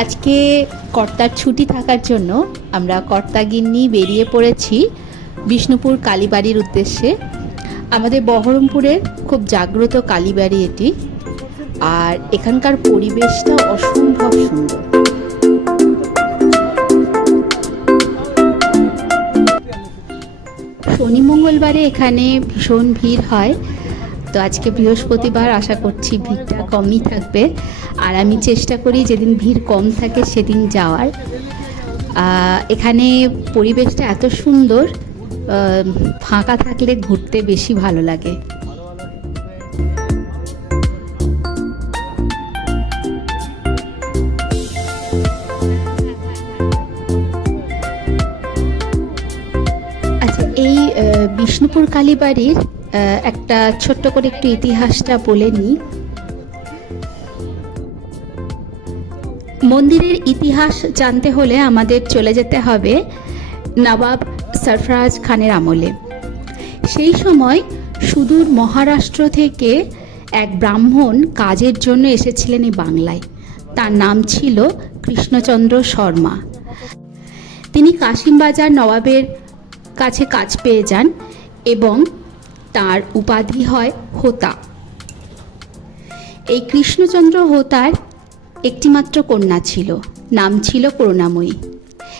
আজকে কর্তার ছুটি থাকার জন্য আমরা কর্তাগিন্নি বেরিয়ে পড়েছি বিষ্ণুপুর কালীবাড়ির উদ্দেশ্যে। আমাদের বহরমপুরের খুব জাগ্রত কালীবাড়ি এটি। আর এখানকার পরিবেশটা অসম্ভব সুন্দর। শনি মঙ্গলবারে এখানে ভীষণ ভিড় হয়। তো আজকে বৃহস্পতিবার আশা করছি ভিড়টা কমই থাকবে। আর আমি চেষ্টা করি যেদিন ভিড় কম থাকে সেদিন যাওয়ার। এখানে পরিবেশটা এত সুন্দর ফাঁকা থাকলে ঘুরতে বেশি ভালো লাগে। আচ্ছা এই বিষ্ণুপুর কালীবাড়ির একটা ছোট্ট করে একটু ইতিহাসটা বলে নিই। মন্দিরের ইতিহাস জানতে হলে আমাদের চলে যেতে হবে নবাব সরফরাজ খানের আমলে। সেই সময় সুদূর মহারাষ্ট্র থেকে এক ব্রাহ্মণ কাজের জন্য এসেছিলেন এই বাংলায়। তার নাম ছিল কৃষ্ণচন্দ্র শর্মা। তিনি কাশিমবাজার নবাবের কাছে কাজ পেয়ে যান এবং তার উপাধি হয় হোতা। এই কৃষ্ণচন্দ্র হোতার একটিমাত্র কন্যা ছিল, নাম ছিল করুণাময়ী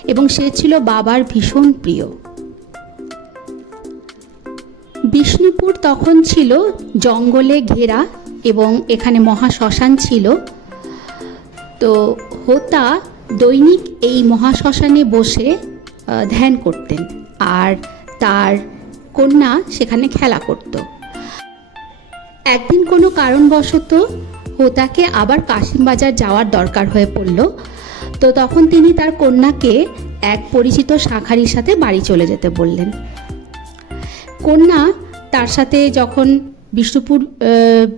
এবং সে ছিল বাবার ভীষণ প্রিয়। বিষ্ণুপুর তখন ছিল জঙ্গলে ঘেরা এবং এখানে মহা শ্মশান ছিল। তো হোতা দৈনিক এই মহাশ্মশানে বসে ধ্যান করতেন। আর তার কন্যা সেখানে খেলা করত। একদিন কোনো কারণবশত হোতাকে আবার কাশিমবাজার যাওয়ার দরকার হয়ে পড়ল, তো তখন তিনি তার কন্যাকে এক পরিচিত শাখারির সাথে বাড়ি চলে যেতে বললেন। কন্যা তার সাথে যখন বিষ্ণুপুর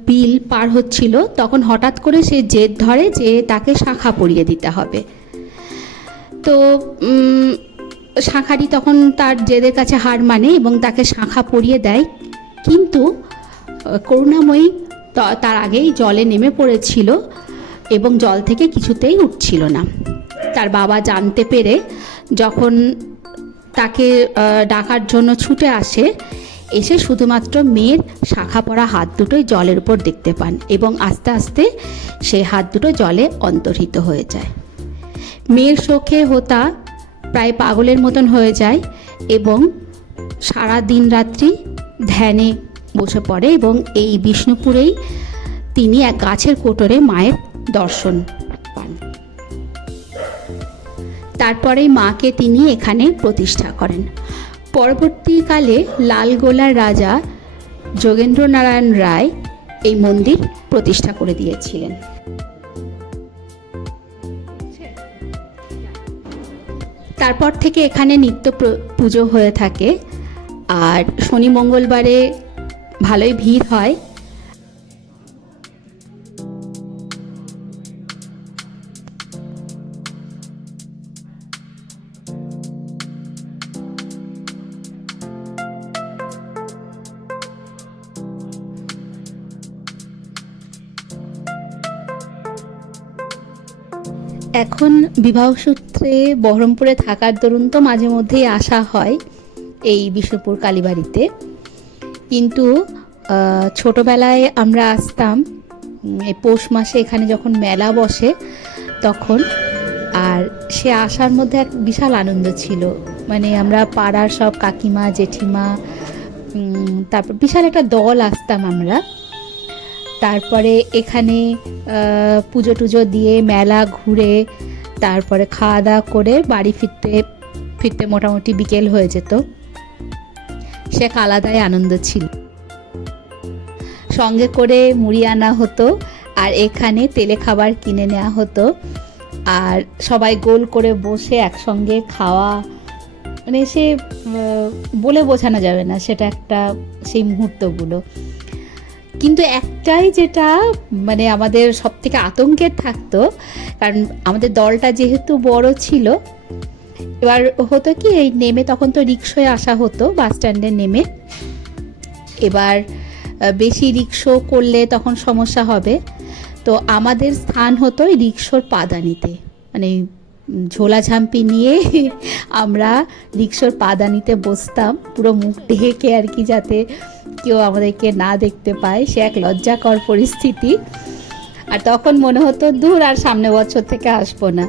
বিল পার হচ্ছিল, তখন হঠাৎ করে সে জেদ ধরে যে তাকে শাখা পরিয়ে দিতে হবে। তো শাঁখারি তখন তার জেদের কাছে হার মানে এবং তাকে শাঁখা পরিয়ে দেয়। কিন্তু করুণাময়ী তার আগেই জলে নেমে পড়েছিল এবং জল থেকে কিছুতেই উঠছিল না। তার বাবা জানতে পেরে যখন তাকে ডাকার জন্য ছুটে আসে, এসে শুধুমাত্র মেয়ের শাখা পড়া হাত দুটোই জলের উপর দেখতে পান এবং আস্তে আস্তে সেই হাত দুটো জলে অন্তর্হিত হয়ে যায়। মেয়ের শোকে হোতা প্রায় পাগলের মতন হয়ে যায় এবং সারা দিন রাত্রি ধ্যানে বসে পড়ে এবং এই বিষ্ণুপুরেই তিনি এক গাছের কোটরে মায়ের দর্শন পান। তারপরে মাকে তিনি এখানে প্রতিষ্ঠা করেন। পরবর্তীকালে লালগোলার রাজা যোগেন্দ্রনারায়ণ রায় এই মন্দির প্রতিষ্ঠা করে দিয়েছিলেন। তারপর থেকে এখানে নিত্য পুজো হয়ে থাকে। আর শনি মঙ্গলবারে ভালোই ভিড় হয়। এখন বিবাহসূত্রে বহরমপুরে থাকার দরুন তো মাঝে মধ্যেই আসা হয় এই বিষ্ণুপুর কালীবাড়িতে। কিন্তু ছোটবেলায় আমরা আসতাম এই পৌষ মাসে এখানে যখন মেলা বসে তখন, আর সে আসার মধ্যে এক বিশাল আনন্দ ছিল। মানে আমরা পাড়ার সব কাকিমা, জেঠিমা তারপর বিশাল একটা দল আসতাম আমরা। তারপরে এখানে পুজো টুজো দিয়ে মেলা ঘুরে তারপরে খাওয়া দাওয়া করে বাড়ি ফিরতে ফিরতে মোটামুটি বিকেল হয়ে যেত। সে আলাদাই আনন্দ ছিল। সঙ্গে করে মুড়ি আনা হতো আর এখানে তেলে খাবার কিনে নেওয়া হতো। আর সবাই গোল করে বসে একসঙ্গে খাওয়া মানে সে বলে বোঝানো যাবে না। সেটা একটা সেই মুহূর্তগুলো। কিন্তু একটাই যেটা মানে আমাদের সব থেকে আতঙ্কের থাকতো, কারণ আমাদের দলটা যেহেতু বড় ছিল, এবার হতো কি, এই নেমে তখন তো রিক্সায় আসা হতো, বাস স্ট্যান্ডে নেমে। এবার বেশি রিক্সো করলে তখন সমস্যা হবে। তো আমাদের স্থান হতো রিক্সোর পাদানিতে মানে ঝোলা ঝাম্পি নিয়ে আমরা রিক্সোর পাদানিতে বসতাম। পুরো মুখ ঢেকে আর কি যাতে কেউ আমাদেরকে না দেখতে পায়। সে এক লজ্জাকর পরিস্থিতি। আর তখন মনে হতো দূর আর সামনে বছর থেকে আসব না।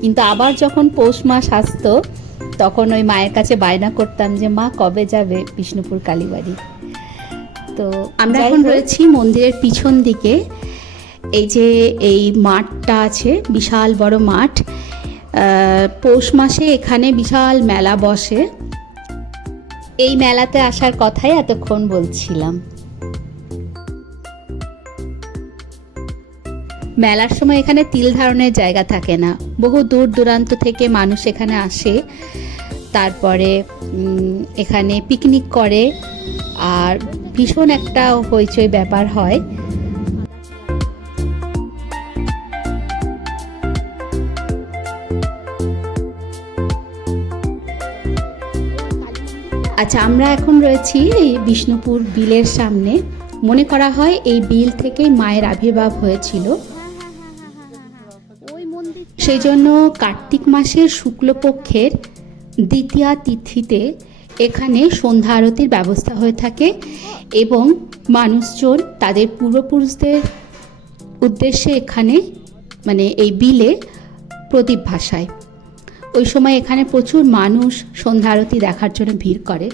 কিন্তু আবার যখন পৌষ মাস আসতো তখন ওই মায়ের কাছে বায়না করতাম যে মা কবে যাবে বিষ্ণুপুর কালীবাড়ি? তো আমরা এখন রয়েছি মন্দিরের পিছন দিকে। এই যে এই মাঠটা আছে বিশাল বড় মাঠ। পৌষ মাসে এখানে বিশাল মেলা বসে। এই মেলাতে আসার কথাই এতক্ষণ বলছিলাম। মেলার সময় এখানে তিল ধারণের জায়গা থাকে না। বহু দূর দূরান্ত থেকে মানুষ এখানে আসে। তারপরে এখানে পিকনিক করে। আর ভীষণ একটা হইচই ব্যাপার হয়। আচ্ছা আমরা এখন রয়েছি এই বিষ্ণুপুর বিলের সামনে। মনে করা হয় এই বিল থেকেই মায়ের আবির্ভাব হয়েছিল। সেই জন্য কার্তিক মাসের শুক্লপক্ষের দ্বিতীয়া তিথিতে এখানে সন্ধ্যা আরতির ব্যবস্থা হয়ে থাকে এবং মানুষজন তাদের পূর্বপুরুষদের উদ্দেশ্যে এখানে মানে এই বিলে প্রদীপ ভাসায়। ওই সময় এখানে প্রচুর মানুষ সন্ধ্যা আরতি দেখার জন্য ভিড় করে।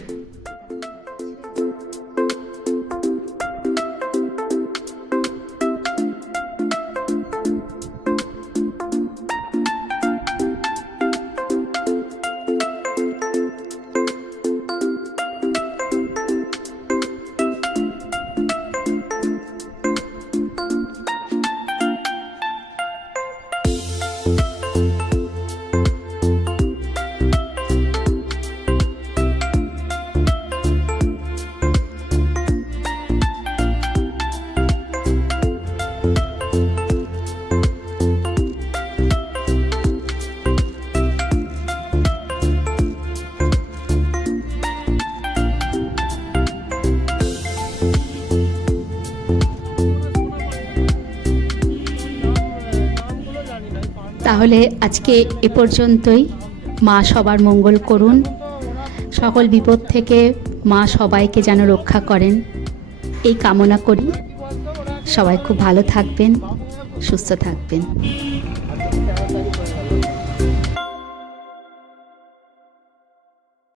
তাহলে আজকে এ পর্যন্তই। মা সবার মঙ্গল করুন। সকল বিপদ থেকে মা সবাইকে যেন রক্ষা করেন। এই কামনা করি। সবাই খুব ভালো থাকবেন, সুস্থ থাকবেন।